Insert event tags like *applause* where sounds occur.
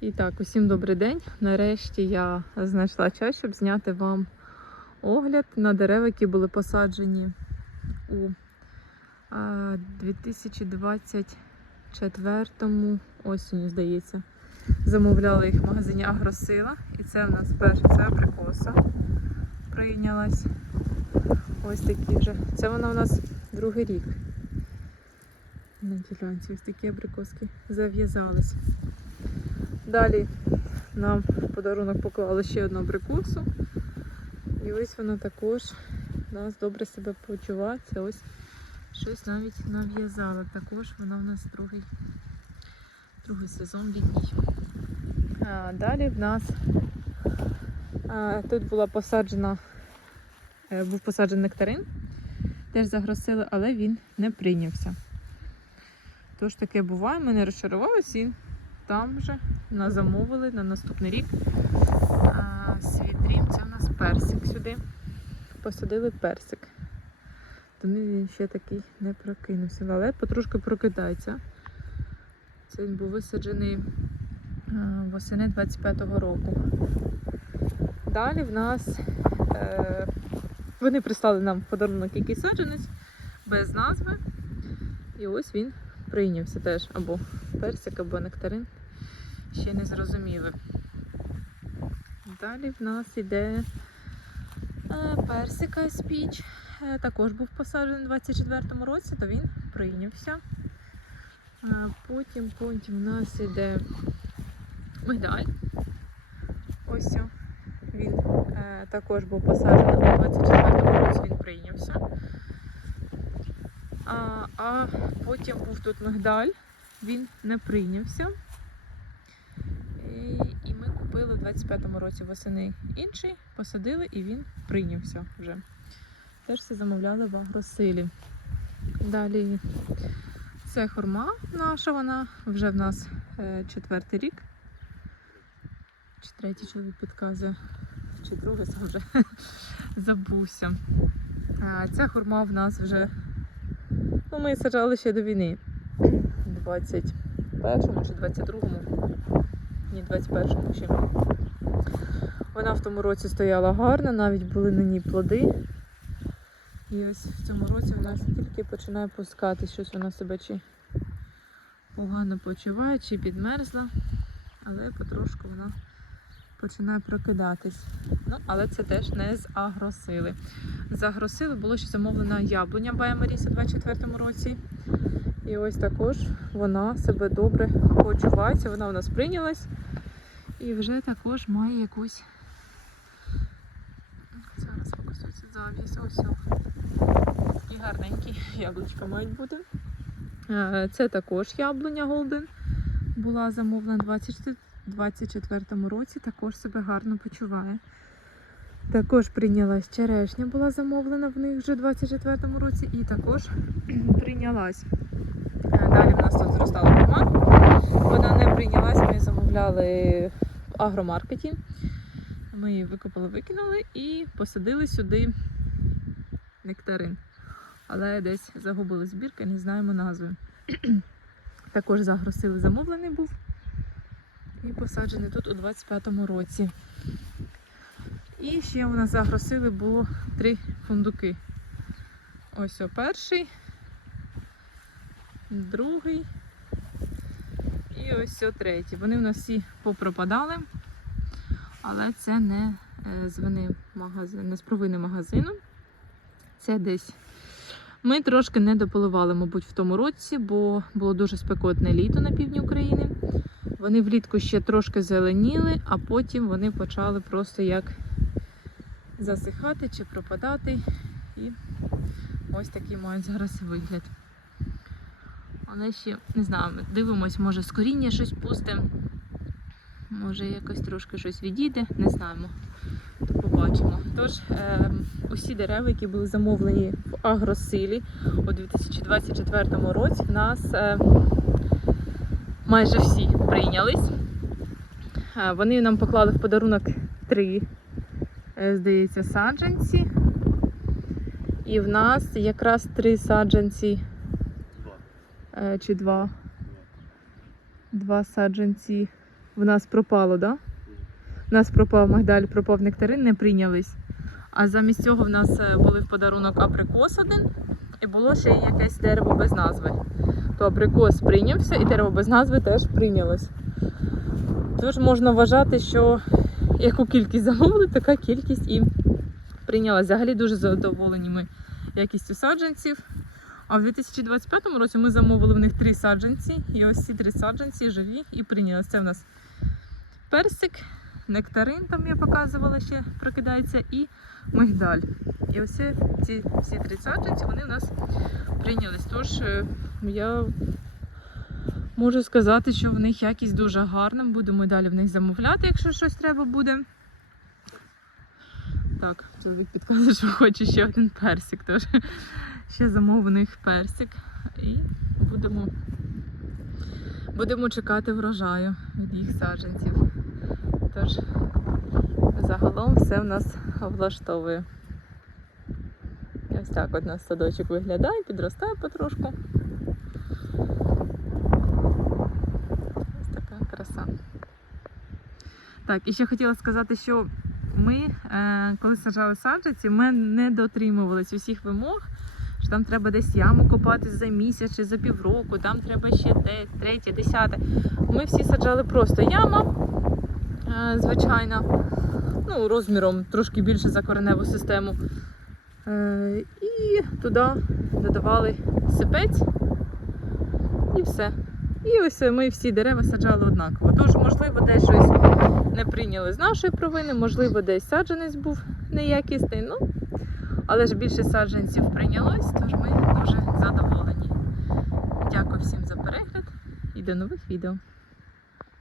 І так, усім добрий день. Нарешті я знайшла час, щоб зняти вам огляд на дерева, які були посаджені у а, 2024 осінню, здається. Замовляли їх в магазині Агросила. І це в нас перше це абрикоса прийнялась. Ось такі вже. Це вона у нас другий рік. На ділянці ось такі абрикоски зав'язались. Далі нам в подарунок поклали ще одну абрикосу. І ось вона також у нас добре себе почуває. Це ось щось навіть нав'язала. Також вона у нас другий, другий сезон літній. А, далі в нас а, тут була посаджена, е, був посаджений нектарин. Теж загросили, але він не прийнявся. Тож таке буває, ми не розчарувалися там вже нас замовили на наступний рік. А, світрім, це у нас персик сюди. Посадили персик. Тому він ще такий не прокинувся. Але потрошки прокидається. Це він був висаджений восени 25-го року. Далі в нас е, вони прислали нам подарунок якийсь саджанець без назви. І ось він прийнявся теж або персик, або нектарин. Ще не зрозуміли. Далі в нас іде е, персика з піч. Е, Також був посаджений у 24-му році, то він прийнявся. Е, Потім, потім у нас іде мигдаль. Ось він також був посаджений у 24-му році, він прийнявся. А, а потім був тут мигдаль, він не прийнявся. І, і ми купили у 25-му році восени інший, посадили і він прийнявся вже. Теж все замовляли в агросилі. Далі це хурма наша, вона вже в нас е, четвертий рік. Чи третій чоловік підказує, чи другий сам вже *laughs* забувся. Ця хурма в нас вже Ну, ми саджали ще до війни. 21-му чи 22-му. Ні, 21-му ще. Вона в тому році стояла гарна, навіть були на ній плоди. І ось в цьому році вона тільки починає пускати. Щось вона себе чи погано почуває, чи підмерзла. Але потрошку вона починає прокидатись. Ну, але це теж не з агросили. З агросили було ще замовлена яблуня Баямаріса у 24-му році. І ось також вона себе добре почувається. Вона у нас прийнялась і вже також має якусь. Зараз завіс. Ось. Такі гарненькі яблучка мають бути. Це також яблуня Голден. Була замовлена 24 24 році, також себе гарно почуває. Також прийнялась черешня, була замовлена в них вже в 24-му році і також *clears throat* прийнялась. Е, Далі в нас тут зростала хурма. Вона не прийнялась, ми замовляли в агромаркеті. Ми її викопали, викинули і посадили сюди нектарин. Але десь загубили збірки, не знаємо назви. *clears throat* Також загросили замовлений був і посаджений тут у 25-му році. І ще у нас загросили було три фундуки. Ось о перший, другий і ось о третій. Вони в нас всі попропадали, але це не е, з вини магазину, не з провини магазину. Це десь. Ми трошки не дополивали, мабуть, в тому році, бо було дуже спекотне літо на півдні України. Вони влітку ще трошки зеленіли, а потім вони почали просто як засихати чи пропадати. І ось такий мають зараз вигляд. Але ще, не знаю, дивимось, може з коріння щось пустимо. Може якось трошки щось відійде, не знаємо. То побачимо. Тож, е, усі дерева, які були замовлені в агросилі у 2024 році, в нас е, майже всі прийнялись. Е, Вони нам поклали в подарунок три, е, здається, саджанці. І в нас якраз три саджанці Два. чи два. Два саджанці в нас пропало, да? У нас пропав мигдаль, пропав нектарин, не прийнялись. А замість цього в нас е, були в подарунок абрикос один, і було ще якесь дерево без назви. То абрикос прийнявся, і дерево без назви теж прийнялось. Тож можна вважати, що яку кількість замовили, така кількість і прийнялась. Взагалі дуже задоволені ми якістю саджанців. А в 2025 році ми замовили в них три саджанці, і ось ці три саджанці живі і прийняли. Це в нас персик, нектарин, там я показувала ще прокидається, і мигдаль. І ось ці всі три саджанці вони в нас прийнялись. Тож е, я можу сказати, що в них якість дуже гарна. Будемо далі в них замовляти, якщо щось треба буде. Так, чоловік підказує, що хоче ще один персик. Тож ще замовлених персик. І будемо, будемо чекати врожаю від їх саджанців. Тож, загалом все в нас влаштовує. Ось так от у нас садочок виглядає, підростає потрошку. Ось така краса. Так, і ще хотіла сказати, що ми, е, коли саджали саджанці, ми не дотримувалися усіх вимог, що там треба десь яму копати за місяць чи за півроку, там треба ще те, третє, десяте. Ми всі саджали просто яма, е, звичайно, ну, розміром трошки більше за кореневу систему. Е, і туди додавали сипець і все. І ось ми всі дерева саджали однаково. Тож, можливо, десь щось не прийняли з нашої провини, можливо, десь саджанець був неякісний. Ну, але ж більше саджанців прийнялось, тож ми дуже задоволені. Дякую всім за перегляд і до нових відео.